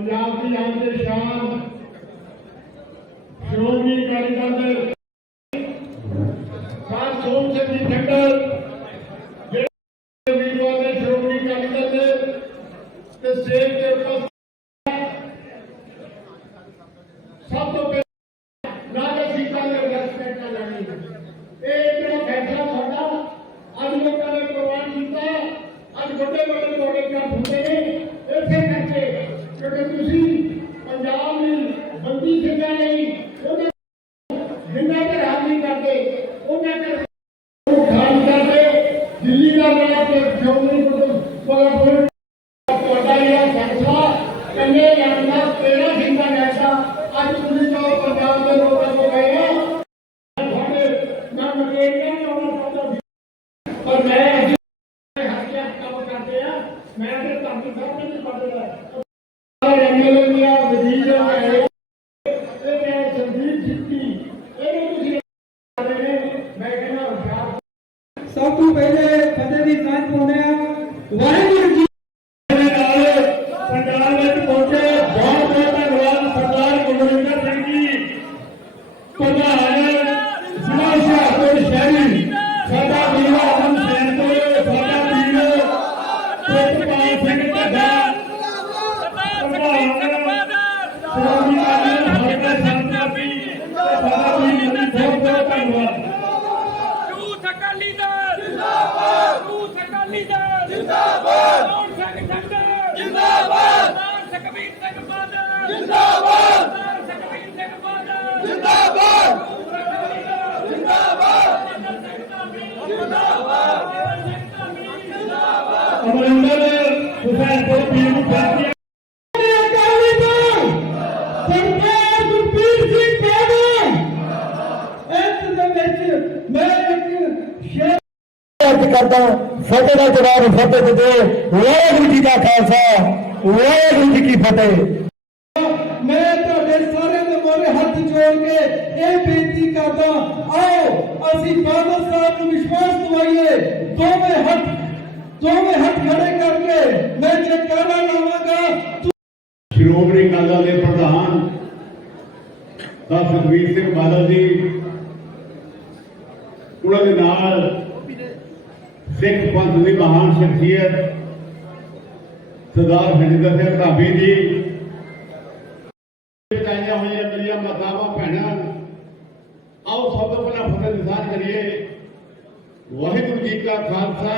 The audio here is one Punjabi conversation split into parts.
ਪੰਜਾਬ ਦੀ ਆਨ ਤੇ ਸ਼ਾਨ। ਸ਼੍ਰੋਮਣੀ ਅਕਾਲੀ ਦਲ ਦੇ ਸਾਧ ਸੋਮ ਸਿੰਘ ਜੀ ਠੰਡਰ ਜਿਹੜੇ ਉਮੀਦਵਾਰ ਨੇ ਸ਼੍ਰੋਮਣੀ ਅਕਾਲੀ ਦਲ ਦੇ ਤੇ ਸੇਵ ਦੇ ਉੱਪਰ ਸਭ ਤੋਂ ਪਹਿਲਾਂ ਨਾ ਕਿ ਸੀਟਾਂ ਦੇ ਰੈਸਪੈਕਟ ਲੈਣੀ ਇਹ ਜਿਹੜਾ ਫੈਸਲਾ ਸਾਡਾ ਅੱਜ ਲੋਕਾਂ ਨੇ ਪ੍ਰਵਾਨ ਕੀਤਾ ਅੱਜ ਵੱਡੇ ਵੱਡੇ ਤੁਹਾਡੇ ਕੰਮ ਹੁੰਦੇ ਨੇ ਇਸੇ ਕਰਕੇ ਕਿਉਂਕਿ ਤੁਸੀਂ ਪੰਜਾਬ ਦੀ ਬੰਦੀ ਸਿੰਘਾਂ ਲਈ ਉਹਨਾਂ ਜਿੰਨਾ ਤੇ ਰਾਜ ਨਹੀਂ ਕਰਦੇ ਉਹਨਾਂ ਤੇ ਉਹ ਖਾਨ ਕਰਦੇ ਦਿੱਲੀ ਦਾ ਰਾਜ ਤੇ ਸ਼੍ਰੋਮਣੀ ਗੁਰਦੁਆਰਾ ਤੁਹਾਡਾ ਜਿਹੜਾ ਫੈਸਲਾ ਕੰਨੇ ਲੈਣਾ ਤੇਰਾ ਸਿੰਘਾਂ ਐਸਾ ਅੱਜ ਤੁਸੀਂ ਜੋ ਪੰਜਾਬ ਦੇ ਲੋਕਾਂ ਨੂੰ ਗਏ ਹੋ ਤੁਹਾਡੇ ਨਾ ਮਕੇਰੀਆਂ ਨੇ ਉਹਨਾਂ ਚਾਹੁੰਦਾ ਸੀ ਪਰ ਮੈਂ ਅੱਜ ਹੱਕਿਆ ਕੰਮ ਕਰਦੇ ਆ ਮੈਂ ਤੇ ਤੁਹਾਨੂੰ ਸਭ ਨੂੰ ਪੜਦਾ ਸਾਰੇ ਐਮਐਲਏ ਦੀਆਂ ਵਜ਼ੀਰ ਆਏ ਇਹ ਮੈਂ ਸੰਦੀਪ ਸਿੱਧੀ ਇਹਨੂੰ ਤੁਸੀਂ ਕਰਦੇ ਨੇ, ਮੈਂ ਕਹਿੰਦਾ ਸਭ ਤੋਂ ਪਹਿਲੇ ਫਤਿਹ ਦੀ ਸਾਂਝ ਪਾਉਂਦੇ ਆ। ਵਾਹਿਗੁਰੂ ਜੀ ਦੇ ਨਾਲ ਪੰਜਾਬ ਵਿੱਚ ਪਹੁੰਚੇ। ਬਹੁਤ ਬਹੁਤ ਧੰਨਵਾਦ ਸਰਦਾਰ ਗੁਰਵਿੰਦਰ ਸਿੰਘ ਜੀ। ਪ੍ਰਧਾਨ ਜ਼ਿਲ੍ਹਾ ਹੁਸ਼ਿਆਰਪੁਰ ਸ਼ਹਿਰੀ ਸਾਡਾ ਵੀਰ ਅਮਨ ਸੈਨ ਤੋਂ ਸਾਡਾ ਵੀਰ ਪ੍ਰਿਤਪਾਲ ਸਿੰਘ ਢੱਡਾ ਪ੍ਰਧਾਨ ਸ਼੍ਰੋਮਣੀ ਅਕਾਲੀ ਦਲ ਹਲਕਾ ਸੰਤਾਪੀ ਸਾਡਾ ਵੀਰ ਜੀ ਬਹੁਤ ਬਹੁਤ ਧੰਨਵਾਦ ਯੂਥ ਅਕਾਲੀ ਦਲ ਜਿੰਦਾਬਾਦ ਦਲ ਜਿੰਦਾਬਾਦ। ਕੌਣ ਸਿੰਘ ਠੰਡਰ ਜਿੰਦਾਬਾਦ। ਨਾਮ ਸੁਖਬੀਰ ਸਿੰਘ ਬਾਦਲ। ਜਿੰਦਾਬਾਦ। ਨਾਮ ਸੁਖਬੀਰ ਸਿੰਘ ਬਾਦਲ। ਜਿੰਦਾਬਾਦ। ਅਮਰਿੰਦਰ ਹੁਸੈਨਪੁਰ ਪੀਰ ਨੂੰ ਫਾਸੀ ਸਰਦਾਰ ਮੈਂ ਇੱਕ ਸ਼ੇਰ ਅਰਜ਼ ਕਰਦਾ ਫਤਿਹ ਦਾ ਜਵਾਬ ਫਤਿਹ ਦੇ ਦਿਓ ਵਾਹਿਗੁਰੂ ਜੀ ਦਾ ਖਾਲਸਾ ਵਾਹਿਗੁਰੂ ਜੀ ਕੀ ਫਤਿਹ ਮੈਂ ਤੁਹਾਡੇ ਸਾਰਿਆਂ ਦੇ ਮੋਰੇ ਹੱਥ ਜੋੜ ਕੇ ਇਹ ਬੇਨਤੀ ਕਰਦਾ ਆਓ ਅਸੀਂ ਬਾਦਲ ਸਾਹਿਬ ਨੂੰ ਵਿਸ਼ਵਾਸ ਦਿਵਾਈਏ ਦੋਵੇਂ ਹੱਥ ਦੋਵੇਂ ਹੱਥ ਖੜੇ ਕਰਕੇ ਮੈਂ ਜੈਕਾਰਾ ਲਾਵਾਂਗਾ ਸ਼੍ਰੋਮਣੀ ਅਕਾਲੀ ਦਲ ਦੇ ਪ੍ਰਧਾਨ ਦਾ ਸੁਖਬੀਰ ਸਿੰਘ ਬਾਦਲ ਜੀ ਉਹਨਾਂ ਦੇ ਨਾਲ ਸਿੱਖ ਪੰਥ ਦੀ ਮਹਾਨ ਸ਼ਖਸੀਅਤ ਸਰਦਾਰ ਹਰਿੰਦਰ ਸਿੰਘ ਢਾਬੀ ਜੀ ਕਾਇਆਂ ਹੋਈਆਂ ਮੇਰੀਆਂ ਮਾਤਾਵਾਂ, ਭੈਣਾਂ, ਆਓ ਸਭ ਤੋਂ ਪਹਿਲਾਂ ਫਤਿਹ ਦੀ ਕਰੀਏ। ਵਾਹਿਗੁਰੂ ਜੀ ਕਾ ਖਾਲਸਾ,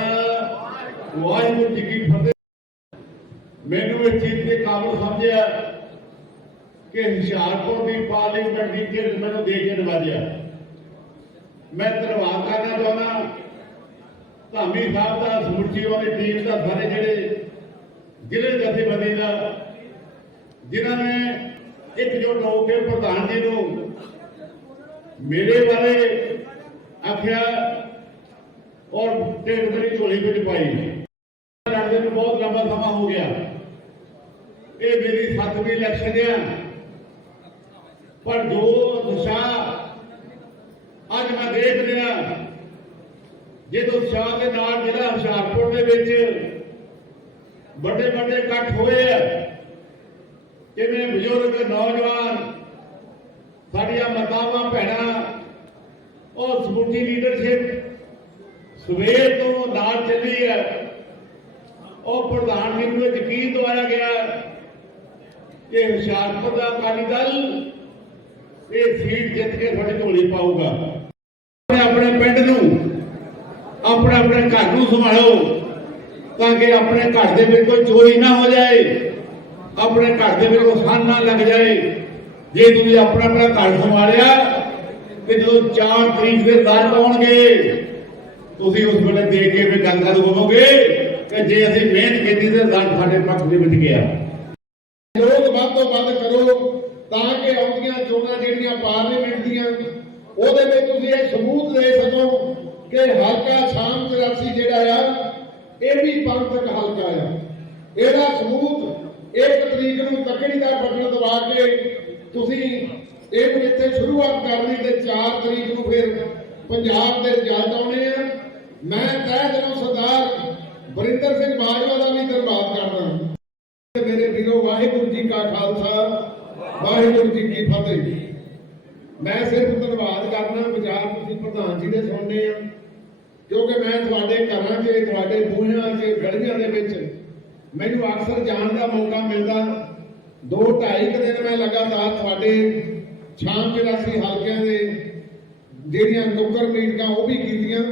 ਵਾਹਿਗੁਰੂ ਜੀ ਕੀ ਫਤਿਹ। ਮੈਨੂੰ ਇਸ ਚੀਜ਼ ਦੇ ਕਾਬਲ ਸਮਝਿਆ ਕਿ ਹੁਸ਼ਿਆਰਪੁਰ ਦੀ ਪਾਰਲੀਮੈਂਟ ਦੀ ਟਿਕਟ ਮੈਨੂੰ ਦੇ ਕੇ ਨਵਾਜਿਆ ਮੈਂ ਧੰਨਵਾਦ ਕਰਨਾ ਚਾਹੁੰਦਾ ਧਾਮੀ ਸਾਹਿਬ ਦਾ, ਸਮੁੱਚੀ ਉਹਦੀ ਟੀਮ ਦਾ, ਸਾਰੇ ਜਿਹੜੇ ਜ਼ਿਲ੍ਹੇ ਜਥੇਬੰਦੀ ਦਾ, ਜਿਨ੍ਹਾਂ ਨੇ ਇਕਜੁੱਟ ਹੋ ਕੇ ਪ੍ਰਧਾਨ ਜੀ ਨੂੰ ਮੇਰੇ ਬਾਰੇ ਆਖਿਆ ਔਰ ਟਿਕਟ ਮੇਰੀ ਝੋਲੀ ਵਿੱਚ ਪਾਈ। ਲੜਦੇ ਨੂੰ ਬਹੁਤ ਲੰਬਾ ਸਮਾਂ ਹੋ ਗਿਆ। ਇਹ ਮੇਰੀ ਸੱਤਵੀਂ ਇਲੈਕਸ਼ਨ ਆ। ਪਰ ਜੋ ਦਿਸ਼ਾ ਅੱਜ ਮੈਂ ਦੇਖ ਰਿਹਾ ਜੇ ਉਤਸ਼ਾਹ ਦੇ ਨਾਲ ਜਿਹੜਾ ਹੁਸ਼ਿਆਰਪੁਰ ਦੇ ਵਿੱਚ ਵੱਡੇ ਵੱਡੇ ਇਕੱਠ ਹੋਏ ਆ, ਕਿਵੇਂ ਬਜ਼ੁਰਗ, ਨੌਜਵਾਨ, ਸਾਡੀਆਂ ਮਾਤਾਵਾਂ, ਭੈਣਾਂ, ਉਹ ਸਮੁੱਚੀ ਲੀਡਰਸ਼ਿਪ ਸਵੇਰ ਤੋਂ ਨਾਲ ਚੱਲੀ ਹੈ ਉਹ ਪ੍ਰਧਾਨ ਜੀ ਨੂੰ ਯਕੀਨ ਦਵਾਇਆ ਗਿਆ ਕਿ ਹੁਸ਼ਿਆਰਪੁਰ ਦਾ ਅਕਾਲੀ ਦਲ ਇਹ ਸੀਟ ਜਿੱਤ ਕੇ ਤੁਹਾਡੀ ਝੋਲੀ ਪਾਊਗਾ। ਆਪਣੇ ਪਿੰਡ ਨੂੰ ਆਪਣੇ ਆਪਣੇ ਘਰ ਨੂੰ ਸੰਭਾਲੋ ਤਾਂ ਕਿ ਆਪਣੇ ਘਰ ਦੇ ਵਿੱਚ ਕੋਈ ਚੋਰੀ ਨਾ ਹੋ ਜਾਏ। ਆਪਣੇ ਘਰ ਦੇ ਵਿੱਚ ਕੋਈ ਫਨ ਨਾ ਲੱਗ ਜਾਏ। ਜੇ ਤੁਸੀਂ ਆਪਣਾ ਆਪਣਾ ਘਰ ਸੰਭਾਲਿਆ, ਤੇ ਜਦੋਂ 4 ਤਰੀਕ ਦੇ ਦਲ ਆਉਣਗੇ ਤੁਸੀਂ ਉਸ ਵੇਲੇ ਦੇਖ ਕੇ ਵੀ ਗੱਲ ਕਰ ਹੋਵੋਗੇ ਕਿ ਜੇ ਅਸੀਂ ਮਿਹਨਤ ਕੀਤੀ ਤੇ ਦਲ ਸਾਡੇ ਪੱਖ ਦੇ ਵਿੱਚ ਗਿਆ। ਲੋਕ ਵੱਧ ਤੋਂ ਵੱਧ ਕਰੋ ਤਾਂ ਕਿ ਆਉਂਦੀਆਂ ਚੋਣਾਂ ਜਿਹੜੀਆਂ ਪਾਰਲੀਮੈਂਟ ਦੀਆਂ, ਉਹਦੇ ਵਿੱਚ ਤੁਸੀਂ ਇਹ ਸਬੂਤ ਦੇ ਸਕੋ ਕਿ ਹਲਕਾ ਸ਼ਾਮ 84 ਜਿਹੜਾ ਆ, ਇਹ ਵੀ ਪੰਥਕ ਹਲਕਾ ਆ। ਇਹਦਾ ਸਬੂਤ ਇੱਕ ਤਰੀਕ ਨੂੰ ਤਕੜੀ ਦਾ ਬਟਨ ਦਬਾ ਕੇ ਤੁਸੀਂ ਇਹਨੂੰ ਇੱਥੇ ਸ਼ੁਰੂਆਤ ਕਰਨੀ ਤੇ 4 ਤਰੀਕ ਨੂੰ ਫਿਰ ਪੰਜਾਬ ਦੇ ਰਿਜ਼ਲਟ ਆਉਣੇ ਆ। ਮੈਂ ਤਹਿ ਦਿਲੋਂ ਸਰਦਾਰ ਵਰਿੰਦਰ ਸਿੰਘ ਬਾਜਵਾ ਦਾ ਵੀ ਧੰਨਵਾਦ ਕਰਦਾ। ਮੇਰੇ ਵੀਰੋ, ਵਾਹਿਗੁਰੂ ਜੀ ਕਾ ਖਾਲਸਾ, ਵਾਹਿਗੁਰੂ ਜੀ ਕੀ ਫਤਿਹ। ਮੈਂ ਸਿਰਫ ਧੰਨਵਾਦ ਕਰਨਾ ਵਿਚਾਰ ਤੁਸੀਂ ਪ੍ਰਧਾਨ ਜੀ ਦੇ ਸੁਣਨੇ ਆ। ਕਿਉਂਕਿ ਮੈਂ ਤੁਹਾਡੇ ਘਰਾਂ 'ਚ, ਤੁਹਾਡੇ ਬੂਹਿਆਂ 'ਚ ਗਲੀਆਂ ਦੇ ਵਿੱਚ ਮੈਨੂੰ ਅਕਸਰ ਜਾਣ ਦਾ ਮੌਕਾ ਮਿਲਦਾ। ਦੋ ਢਾਈ ਕੁ ਦਿਨ ਮੈਂ ਲਗਾਤਾਰ ਤੁਹਾਡੇ ਸ਼ਾਮ ਚੁਰਾਸੀ ਹਲਕਿਆਂ ਦੇ ਜਿਹੜੀਆਂ ਨੁੱਕਰ ਮੀਟਿੰਗਾਂ ਉਹ ਵੀ ਕੀਤੀਆਂ।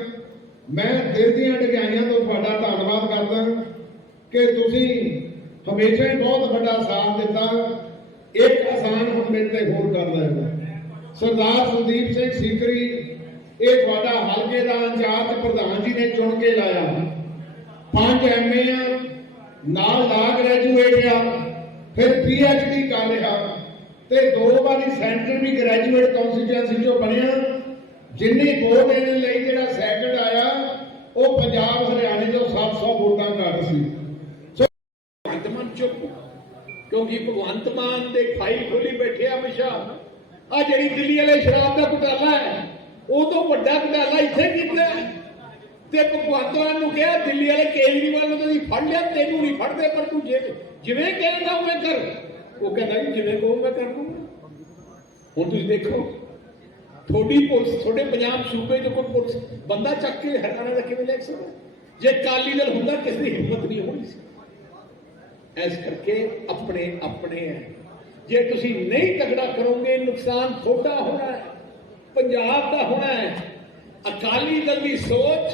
ਮੈਂ ਦਿਲ ਦੀਆਂ ਡਗਾਈਆਂ ਤੋਂ ਤੁਹਾਡਾ ਧੰਨਵਾਦ ਕਰਦਾ ਕਿ ਤੁਸੀਂ ਹਮੇਸ਼ਾ ਹੀ ਬਹੁਤ ਵੱਡਾ ਸਾਥ ਦਿੱਤਾ। ਇੱਕ ਆਸਾਨ ਹੁਣ ਮੇਰੇ ਤੇ ਹੋਰ ਕਰ ਲੈਣਾ ਸਰਦਾਰ ਸੁਦੀਪ ਸਿੰਘ ਸੀਕਰੀ ਇਹ ਤੁਹਾਡਾ ਹਲਕੇ ਦਾ ਇੰਚਾਰਜ ਪ੍ਰਧਾਨ ਜੀ ਨੇ ਚੁਣ ਕੇ ਲਾਇਆ। ਪੰਜ ਐਮਏ ਆ, ਨਾਲ ਲਾ ਗ੍ਰੈਜੂਏਟ ਆ, ਫਿਰ ਪੀਐਚਡੀ ਕਰ ਰਿਹਾ। ਤੇ ਦੋ ਵਾਰੀ ਸੈਂਟਰ ਵੀ ਗ੍ਰੈਜੂਏਟ ਕਾਉਂਸਟੀਚੁਐਂਸੀ ਚੋਂ ਬਣਿਆ। ਜਿੰਨੀ ਵੋਟ ਇਹਨੇ ਲਈ ਜਿਹੜਾ ਸੈਕੰਡ ਆਇਆ, ਉਹ ਪੰਜਾਬ ਹਰਿਆਣੇ ਤੋਂ 700 ਵੋਟਾਂ ਘੱਟ ਸੀ। ਭਗਵੰਤ ਮਾਨ ਚੁੱਪ, ਕਿਉਂਕਿ ਭਗਵੰਤ ਮਾਨ ਦੇ ਖਾਈ ਖੋਲੀ ਬੈਠੇ ਆ ਹਮੇਸ਼ਾ। ਆ ਜਿਹੜੀ ਦਿੱਲੀ ਵਾਲੇ ਸ਼ਰਾਬ ਦਾ ਘੁਟਾਲਾ ਹੈ ਉਹ ਤੋਂ ਵੱਡਾ ਘੁਟਾਲਾ ਇੱਥੇ ਕੀਤਾ ਤੇ ਭਗਵੰਤ ਮਾਨ ਨੂੰ ਕਿਹਾ, ਦਿੱਲੀ ਵਾਲੇ ਕੇਜਰੀਵਾਲ ਨੂੰ ਤੁਸੀਂ ਫੜ ਲਿਆ, ਤੈਨੂੰ ਨਹੀਂ ਫੜਦੇ, ਪਰ ਤੂੰ ਜੇ ਜਿਵੇਂ ਕਹੇਗਾ ਉਵੇਂ ਕਰ। ਉਹ ਕਹਿੰਦਾ ਜੀ ਜਿਵੇਂ ਕਹੂੰ, ਮੈਂ ਕਰ ਦੂੰਗਾ ਹੁਣ ਤੁਸੀਂ ਦੇਖੋ ਥੋੜੀ ਪੁਲਿਸ, ਤੁਹਾਡੇ ਪੰਜਾਬ ਸੂਬੇ ਚ ਕੋਈ ਪੁਲਿਸ, ਬੰਦਾ ਚੱਕ ਕੇ ਹਰਿਆਣਾ ਦਾ ਕਿਵੇਂ ਲੈ ਸਕਦਾ? ਜੇ ਕਾਲੀ ਦਲ ਹੁੰਦਾ, ਕਿਸੇ ਦੀ ਹਿੰਮਤ ਨਹੀਂ ਹੋਣੀ ਸੀ। ਇਸ ਕਰਕੇ ਆਪਣੇ ਆਪਣੇ ਹੈ। ਜੇ ਤੁਸੀਂ ਨਹੀਂ ਤਗੜਾ ਕਰੋਗੇ, ਨੁਕਸਾਨ ਤੁਹਾਡਾ ਹੋਣਾ ਹੈ। ਪੰਜਾਬ ਦਾ ਹੋਣਾ ਹੈ। ਅਕਾਲੀ ਦਲ ਦੀ ਸੋਚ,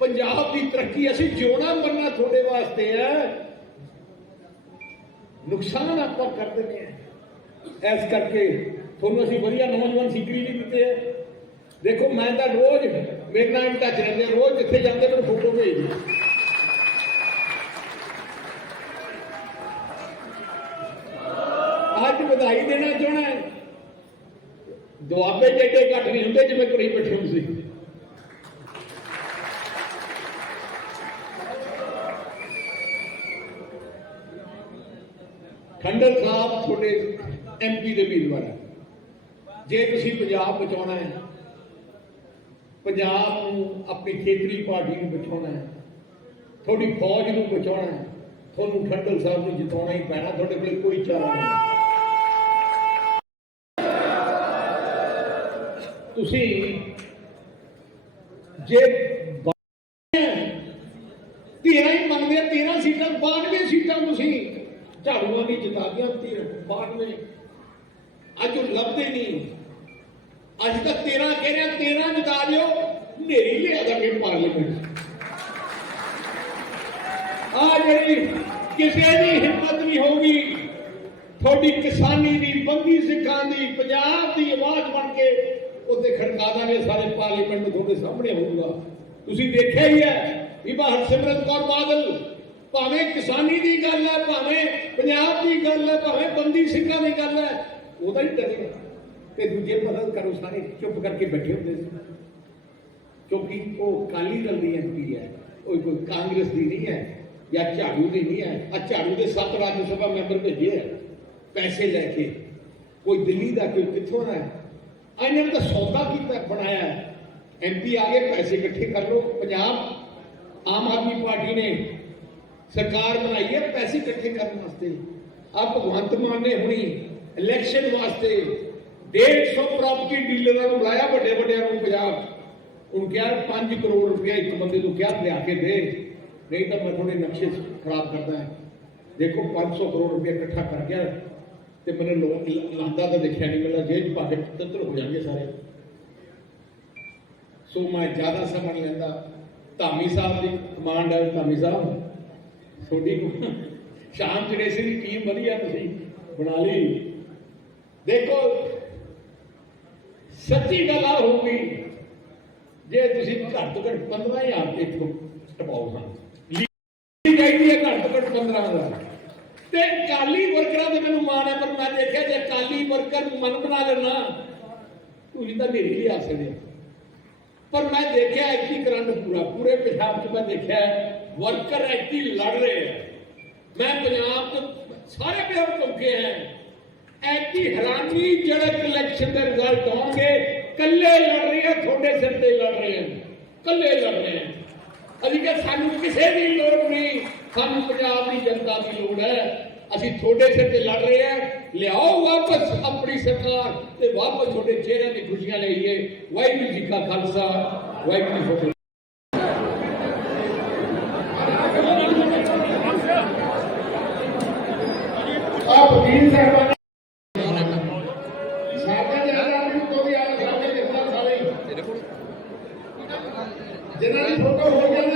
ਪੰਜਾਬ ਦੀ ਤਰੱਕੀ, ਅਸੀਂ ਜਿਉਣਾ ਮਰਨਾ ਤੁਹਾਡੇ ਵਾਸਤੇ ਹੈ। ਨੁਕਸਾਨ ਆਪਾਂ ਕਰ ਦਿੰਦੇ ਹਾਂ। ਇਸ ਕਰਕੇ ਤੁਹਾਨੂੰ ਅਸੀਂ ਵਧੀਆ ਨੌਜਵਾਨ ਸਿੱਖਰੀ ਵੀ ਦਿੱਤੇ ਹੈ। ਦੇਖੋ, ਮੈਂ ਤਾਂ ਰੋਜ਼, ਮੇਰੇ ਨਾਲ ਟੱਚ ਰਹਿੰਦੇ ਰੋਜ਼ ਜਿੱਥੇ ਜਾਂਦੇ ਮੈਨੂੰ ਫੋਟੋ ਭੇਜਦੇ ਅੱਜ ਵਧਾਈ ਦੇਣਾ ਚਾਹਣਾ ਦੁਆਬੇ ਜਿਹੜੇ ਘੱਟ ਨਹੀਂ ਹੁੰਦੇ ਜਿਵੇਂ ਕਰੀ ਬੈਠੇ ਹੁੰਦੇ ਸੀ। ਖੰਡਰ ਸਾਹਿਬ ਤੁਹਾਡੇ ਐਮਪੀ ਦੇ ਉਮੀਦਵਾਰ ਹੈ। ਜੇ ਤੁਸੀਂ ਪੰਜਾਬ ਬਚਾਉਣਾ ਹੈ, ਪੰਜਾਬ ਨੂੰ ਆਪਣੀ ਖੇਤਰੀ ਪਾਰਟੀ ਨੂੰ ਬਚਾਉਣਾ ਹੈ, ਤੁਹਾਡੀ ਫੌਜ ਨੂੰ ਬਚਾਉਣਾ ਹੈ, ਤੁਹਾਨੂੰ ਖੰਡਰ ਸਾਹਿਬ ਨੂੰ ਜਿਤਾਉਣਾ ਹੀ ਪੈਣਾ, ਤੁਹਾਡੇ ਕੋਲ ਕੋਈ ਚਾਰਾ ਨਹੀਂ। ਤੁਸੀਂ ਜੇ ਬ- ਹੀ ਮੰਗਦੇ ਆ 13 ਸੀਟਾਂ 92 ਸੀਟਾਂ ਤੁਸੀਂ। ਝਾੜੂਆਂ ਦੀ ਜਿਤਾ ਗਿਆ 92 ਅੱਜ ਉਹ ਲੱਭਦੇ ਨਹੀਂ। ਅੱਜ ਤੱਕ 13 ਕਹਿ ਰਿਹਾ 13 ਜਿਤਾ ਲਿਓ ਨੇਰੀ ਲਿਆ ਦਾਂਗੇ ਪਾਰਲੀਮੈਂਟ ਆ ਜਿਹੜੀ ਕਿਸੇ ਦੀ ਹਿੰਮਤ ਨਹੀਂ ਹੋਊਗੀ, ਤੁਹਾਡੀ ਕਿਸਾਨੀ ਦੀ, ਬੰਦੀ ਸਿੱਖਾਂ ਦੀ, ਪੰਜਾਬ ਦੀ ਆਵਾਜ਼ ਬਣ ਕੇ ਉੱਤੇ ਖੜਕਾ ਦਾਂਗੇ ਸਾਰੇ ਪਾਰਲੀਮੈਂਟ ਨੂੰ ਤੁਹਾਡੇ ਸਾਹਮਣੇ ਹੋਊਗਾ ਤੁਸੀਂ ਦੇਖਿਆ ਹੀ ਹੈ ਵੀ ਹਰਸਿਮਰਤ ਕੌਰ ਬਾਦਲ ਭਾਵੇਂ ਕਿਸਾਨੀ ਦੀ ਗੱਲ ਹੈ, ਭਾਵੇਂ ਪੰਜਾਬ ਦੀ ਗੱਲ ਹੈ, ਭਾਵੇਂ ਬੰਦੀ ਸਿੰਘਾਂ ਦੀ ਗੱਲ ਹੈ, ਉਹਦਾ ਹੀ ਡਰੇਗਾ। ਤੇ ਦੂਜੇ ਪਸੰਦ ਕਰੋ ਸਾਰੇ ਚੁੱਪ ਕਰਕੇ ਬੈਠੇ ਹੁੰਦੇ ਸੀ। ਕਿਉਂਕਿ ਉਹ ਕਾਲੀ ਦਲ ਦੀ ਐਮਪੀ ਹੈ, ਉਹ ਕੋਈ ਕਾਂਗਰਸ ਦੀ ਨਹੀਂ ਹੈ, ਜਾਂ ਝਾੜੂ ਦੀ ਨਹੀਂ ਹੈ। ਆ ਝਾੜੂ ਦੇ ਸੱਤ ਰਾਜ ਸਭਾ ਮੈਂਬਰ ਭੇਜੇ ਹੈ, ਪੈਸੇ ਲੈ ਕੇ। ਕੋਈ ਦਿੱਲੀ ਦਾ ਕੋਈ ਕਿੱਥੋਂ ਦਾ ਹੈ? ਆ ਇਹਨਾਂ ਨੇ ਤਾਂ ਸੌਦਾ ਕੀਤਾ, ਬਣਾਇਆ। ਐਮਪੀ ਆ ਗਏ, ਪੈਸੇ ਇਕੱਠੇ ਕਰ ਲਓ। ਪੰਜਾਬ, ਆਮ ਆਦਮੀ ਪਾਰਟੀ ਨੇ ਸਰਕਾਰ ਬਣਾਈ ਹੈ, ਪੈਸੇ ਇਕੱਠੇ ਕਰਨ ਵਾਸਤੇ। ਆ ਭਗਵੰਤ ਮਾਨ ਨੇ ਹੁਣੀ ਇਲੈਕਸ਼ਨ ਵਾਸਤੇ 150 ਪ੍ਰਾਪਰਟੀ ਡੀਲਰਾਂ ਨੂੰ ਬੁਲਾਇਆ, ਵੱਡੇ ਵੱਡਿਆਂ ਨੂੰ ਪੰਜਾਬ। ਉਹਨੂੰ ਕਿਹਾ 5 ਕਰੋੜ ਰੁਪਇਆ ਇੱਕ ਬੰਦੇ ਨੂੰ ਕਿਹਾ, ਲਿਆ ਕੇ ਦੇ। ਨਹੀਂ ਤਾਂ ਮੈਂ ਤੁਹਾਡੇ ਨਕਸ਼ੇ ਖਰਾਬ ਕਰਦਾ। ਹਾਂ ਦੇਖੋ 500 ਕਰੋੜ ਰੁਪਇਆ ਇਕੱਠਾ ਕਰ ਗਿਆ। ਤੇ ਮੈਨੂੰ ਲੋਕ ਲਾਂਦਾ ਤਾਂ ਦੇਖਿਆ ਨਹੀਂ ਮਿਲਦਾ ਜੇਬ 'ਚ ਪਾ ਕੇ ਹੋ ਜਾਣਗੇ ਸਾਰੇ। ਸੋ ਮੈਂ ਜ਼ਿਆਦਾ ਸਮਾਂ ਨਹੀਂ ਲੈਂਦਾ। ਧਾਮੀ ਸਾਹਿਬ ਦੀ ਕਮਾਂਡ ਹੈ ਧਾਮੀ ਸਾਹਿਬ। ਤੁਹਾਡੀ ਸ਼ਾਮ ਚੜੇਸੀ ਦੀ ਟੀਮ ਵਧੀਆ ਤੁਸੀਂ ਬਣਾ ਲਈ। ਦੇਖੋ, ਸੱਚੀ ਗੱਲ ਆ ਹੋਊਗੀ, ਜੇ ਤੁਸੀਂ ਘੱਟ ਤੋਂ ਘੱਟ 15000 ਤੇ ਇੱਥੋਂ ਟਪਾਓ ਹਾਂ ਲੀ ਚਾਹੀਦੀ ਹੈ ਘੱਟ ਤੋਂ ਘੱਟ 15000 ਤੇ ਕਾਲੀ ਵਰਕਰਾਂ ਦੇ ਮੈਨੂੰ ਮਾਣ ਹੈ, ਪਰ ਮੈਂ ਦੇਖਿਆ ਜੇ ਕਾਲੀ ਵਰਕਰ ਮਨ ਬਣਾ ਲੈਣਾ ਤੁਸੀਂ ਤਾਂ ਮੇਰੀ ਲਿਆ ਸਕਦੇ ਪਰ ਮੈਂ ਦੇਖਿਆ ਐਕਟੀ ਕਰੰਟ ਪੂਰਾ, ਪੂਰੇ ਪੰਜਾਬ 'ਚ ਮੈਂ ਦੇਖਿਆ ਵਰਕਰ ਐਕਟੀ ਲੜ ਰਹੇ ਹੈ ਮੈਂ ਪੰਜਾਬ ਤੋਂ ਸਾਰੇ ਪੰਜਾਬ ਘੁੰਮੇ ਹੈ ਐਕਟੀ ਹੈਰਾਨੀ ਜੜਕ ਇਲੈਕਸ਼ਨ ਦੇ ਰਿਜ਼ਲਟ ਆਉਣਗੇ ਕੱਲੇ ਲੜ ਰਹੇ ਆ, ਤੁਹਾਡੇ ਸਿਰ ਤੇ ਲੜ ਰਹੇ ਹੈ ਕੱਲੇ ਲੜ ਰਹੇ ਹੈ ਅਸੀਂ ਕਿ ਸਾਨੂੰ ਕਿਸੇ ਦੀ ਲੋੜ ਨਹੀਂ ਸਾਨੂੰ ਪੰਜਾਬ ਦੀ ਜਨਤਾ ਦੀ ਲੋੜ ਹੈ ਅਸੀਂ ਤੁਹਾਡੇ ਸਿਰ ਤੇ ਲੜ ਰਹੇ ਹਾਂ ਲਿਆਓ ਵਾਪਸ ਆਪਣੀ ਸਰਕਾਰ ਤੇ ਵਾਪਸ ਤੁਹਾਡੇ ਚਿਹਰਿਆਂ ਦੀ ਖੁਸ਼ੀਆਂ ਲਈਏ ਵਾਹਿਗੁਰੂ ਜੀ ਕਾ ਖਾਲਸਾ ਵਾਹਿਗੁਰੂ ਜੀ ਕੀ ਫਤਿਹ ਆ ਵਕੀਲ ਸਾਹਿਬਾਨ ਸਾਡੇ ਜਿਹੜਾ ਨੂੰ